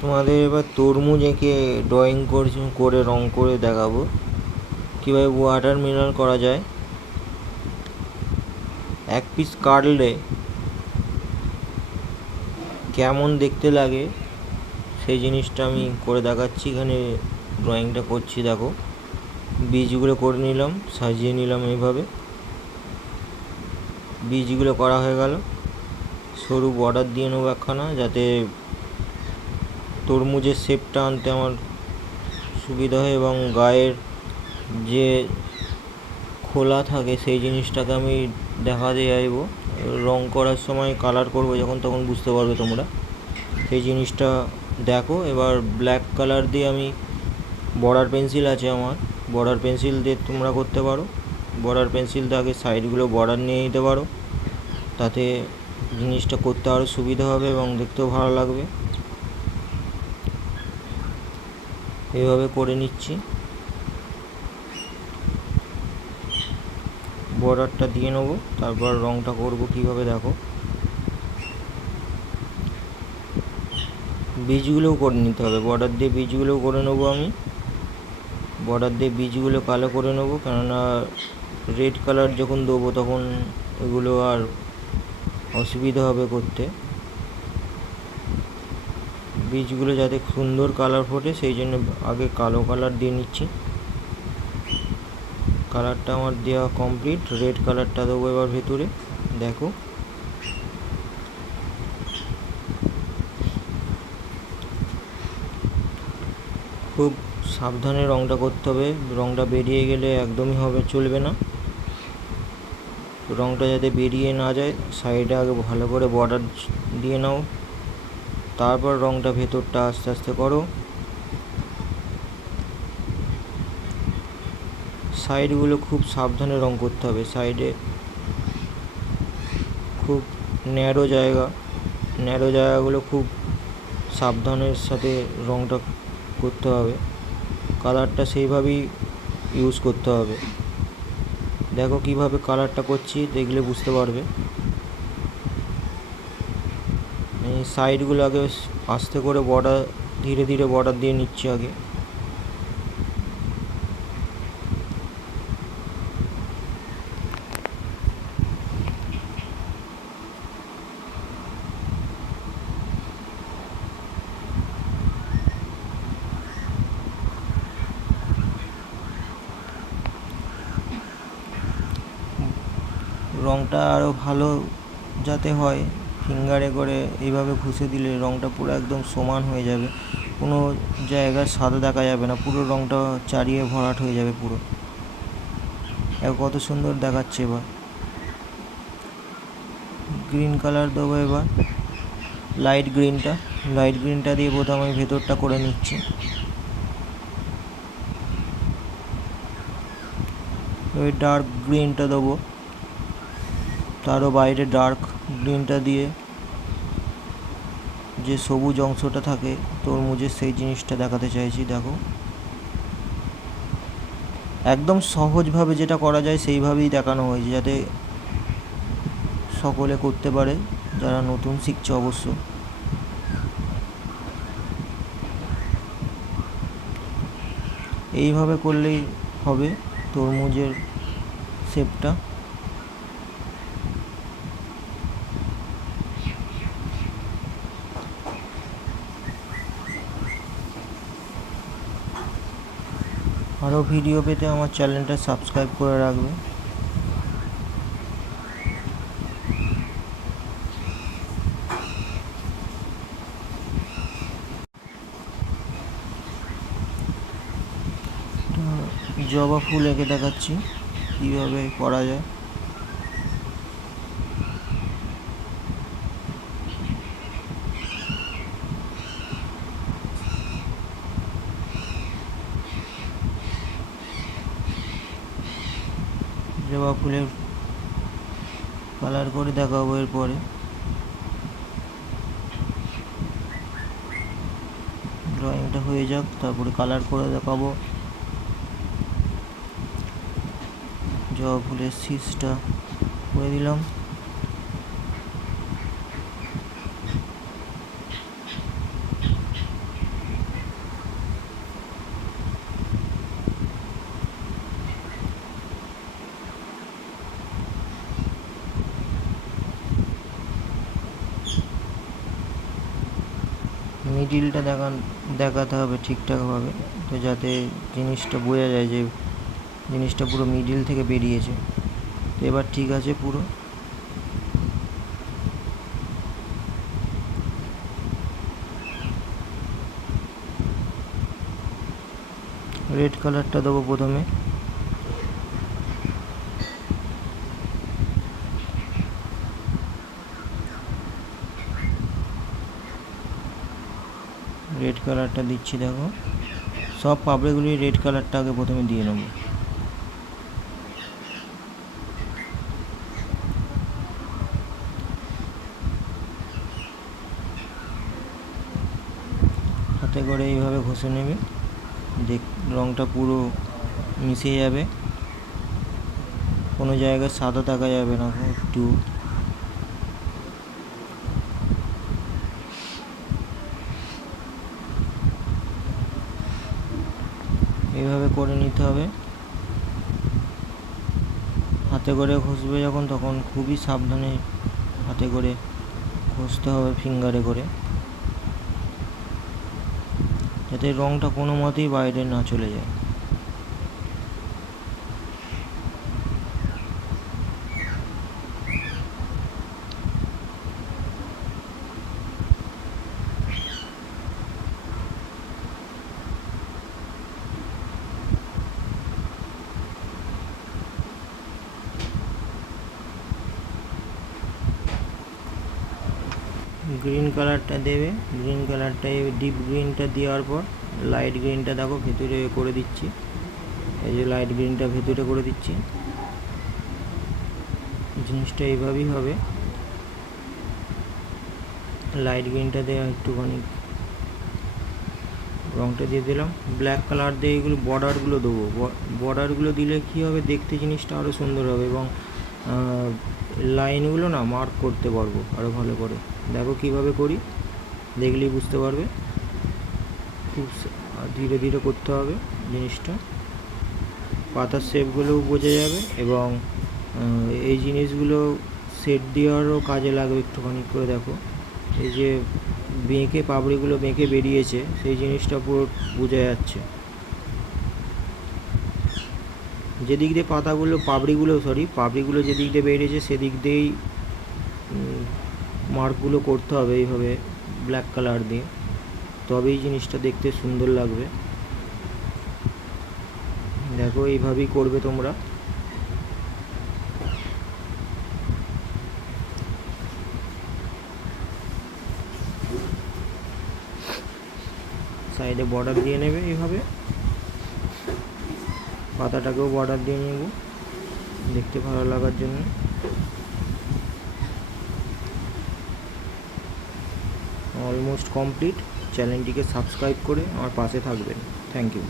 তোমাদের এবার তরমুজ এঁকে ড্রয়িং করে রং করে দেখাবো কীভাবে ওয়াটার মিনারেল করা যায়। এক পিস কাটলে কেমন দেখতে লাগে সেই জিনিসটা আমি করে দেখাচ্ছি। এখানে ড্রয়িংটা করছি, দেখো বীজগুলো করে নিলাম, সাজিয়ে নিলাম এইভাবে। বীজগুলো করা হয়ে গেল, সরু বর্ডার দিয়ে নেবো একখানা, যাতে তরমুজের শেপটা আনতে আমার সুবিধা হয় এবং গায়ের যে খোলা থাকে সেই জিনিসটাকে আমি দেখাতে চাইবো। রং করার সময় কালার করবো যখন, তখন বুঝতে পারবে তোমরা সেই জিনিসটা। দেখো এবার ব্ল্যাক কালার দিয়ে আমি বর্ডার পেন্সিল আছে আমার, বর্ডার পেন্সিল দিয়ে তোমরা করতে পারো। বর্ডার পেন্সিল দিয়ে আগে সাইডগুলো বর্ডার নিয়ে নিতে পারো, তাতে জিনিসটা করতে আরও সুবিধা হবে এবং দেখতেও ভালো লাগবে। এইভাবে করে নিচ্ছি, বর্ডারটা দিয়ে নেবো, তারপর রংটা করব কীভাবে দেখো। বীজগুলোও করে নিতে হবে, বর্ডার দিয়ে বীজগুলোও করে নেবো আমি। বর্ডার দিয়ে বীজগুলো কালো করে নেবো, কেননা রেড কালার যখন দেবো তখন এগুলো আর অসুবিধা হবে করতে। বীজগুলো যাতে সুন্দর কালার ফোটে সেই জন্য আগে কালো কালার দিয়ে নিচ্ছি। কালারটা আমার দেওয়া কমপ্লিট, রেড কালারটা দেবো এবার ভেতরে। দেখো খুব সাবধানে রংটা করতে হবে, রংটা বেরিয়ে গেলে একদমই চলবে না। রংটা যাতে বেরিয়ে না যায়, সাইডে আগে ভালো করে বর্ডার দিয়ে নাও, তারপর রংটা ভেতরটা আস্তে আস্তে করো। সাইডগুলো খুব সাবধানে রং করতে হবে, সাইডে খুব ন্যারো জায়গাগুলো খুব সাবধানের সাথে রংটা করতে হবে। কালারটা সেইভাবেই ইউজ করতে হবে। দেখো কিভাবে কালারটা করছি, দেখলে বুঝতে পারবে। এই সাইডগুলো আগে আস্তে করে বর্ডার, ধীরে ধীরে বর্ডার দিয়ে নিচ্ছি আগে। রংটা আরও ভালো যাতে হয়, ফিঙ্গারে করে এইভাবে ঘষে দিলে রংটা পুরো একদম সমান হয়ে যাবে, কোনো জায়গায় সাদা দেখা যাবে না, পুরো রংটা চারিয়ে ভরাট হয়ে যাবে পুরো। কত সুন্দর দেখাচ্ছে। এবার গ্রিন কালার দেবো, এবার লাইট গ্রিনটা দিয়ে প্রথমে আমি ভেতরটা করে নিচ্ছি। এবার ডার্ক গ্রিনটা দেবো, তারও বাইরে ডার্ক গ্রিনটা দিয়ে যে সবুজ অংশটা থাকে তরমুজের সেই জিনিসটা দেখাতে চাইছি। দেখো একদম সহজভাবে যেটা করা যায় সেইভাবেই দেখানো হয়েছে, যাতে সকলে করতে পারে যারা নতুন শিখছে। অবশ্য এইভাবে করলেই হবে তরমুজের শেপটা। আরও ভিডিও পেতে আমার চ্যানেলটা সাবস্ক্রাইব করে রাখবে। জবা ফুল এঁকে দেখাচ্ছি কীভাবে করা যায়। জবা ফুলের কালার করে দেখাবো এরপরে। ড্রয়িংটা হয়ে যাক, তারপরে কালার করে দেখাবো। জবা ফুলের শীষটা করে দিলাম। মিডিলটা দেখাতে হবে ঠিকঠাকভাবে, তো যাতে জিনিসটা বোঝা যায় যে জিনিসটা পুরো মিডিল থেকে বেরিয়েছে। তো এবার ঠিক আছে পুরো। রেড কালারটা দেবো প্রথমে। রেড কালারটা দিচ্ছি, দেখো সব পাপড়িগুলি রেড কালারটা আগে প্রথমে দিয়ে নেব। হাতে করে এইভাবে ঘষে নেবে, রঙটা পুরো মিশে যাবে, কোনো জায়গায় সাদা থাকা যাবে না। একটু এইভাবে করে নিতে হবে। হাতে করে ঘষবে যখন, তখন খুবই সাবধানে হাতে করে ঘষতে হবে, ফিঙ্গারে করে, যাতে রঙটা কোনো মতেই বাইরে না চলে যায়। গ্রিন কালারটা দেবে, গ্রিন কালারটা ডিপ গ্রিনটা দেওয়ার পর লাইট গ্রিনটা দেখো ভেতরে করে দিচ্ছি। এই যে লাইট গ্রিনটা ভেতরে করে দিচ্ছি। জিনিসটা এইভাবেই হবে। লাইট গ্রিনটা দেওয়া একটুখানি রঙটা দিয়ে দিলাম। ব্ল্যাক কালার দিয়ে এগুলো বর্ডারগুলো দেবো। বর্ডারগুলো দিলে কী হবে, দেখতে জিনিসটা আরও সুন্দর হবে এবং লাইনগুলো না মার্ক করতে পারবো আরও ভালো করে। দেখো কীভাবে করি, দেখলেই বুঝতে পারবে। খুব ধীরে ধীরে করতে হবে জিনিসটা, পাতার শেপগুলোও বোঝা যাবে এবং এই জিনিসগুলো সেট দেওয়ারও কাজে লাগবে একটুখানি করে। দেখো এই যে বেঁকে পাপড়িগুলো বেঁকে বেরিয়েছে, সেই জিনিসটা পুরো বোঝা যাচ্ছে। যেদিক দিয়ে পাপড়িগুলো যেদিক দিয়ে বেরিয়েছে সেদিক দিয়েই মার্কগুলো করতে হবে এইভাবে ব্ল্যাক কালার দিয়ে, তবেই জিনিসটা দেখতে সুন্দর লাগবে। দেখো এইভাবেই করবে তোমরা। সাইডে বর্ডার দিয়ে নেবে এইভাবে, পাতাটাকেও বর্ডার দিয়ে নেব দেখতে ভালো লাগার জন্য। Almost complete. চ্যানেলটিকে সাবস্ক্রাইব করে আমার পাশে থাকবেন। Thank you.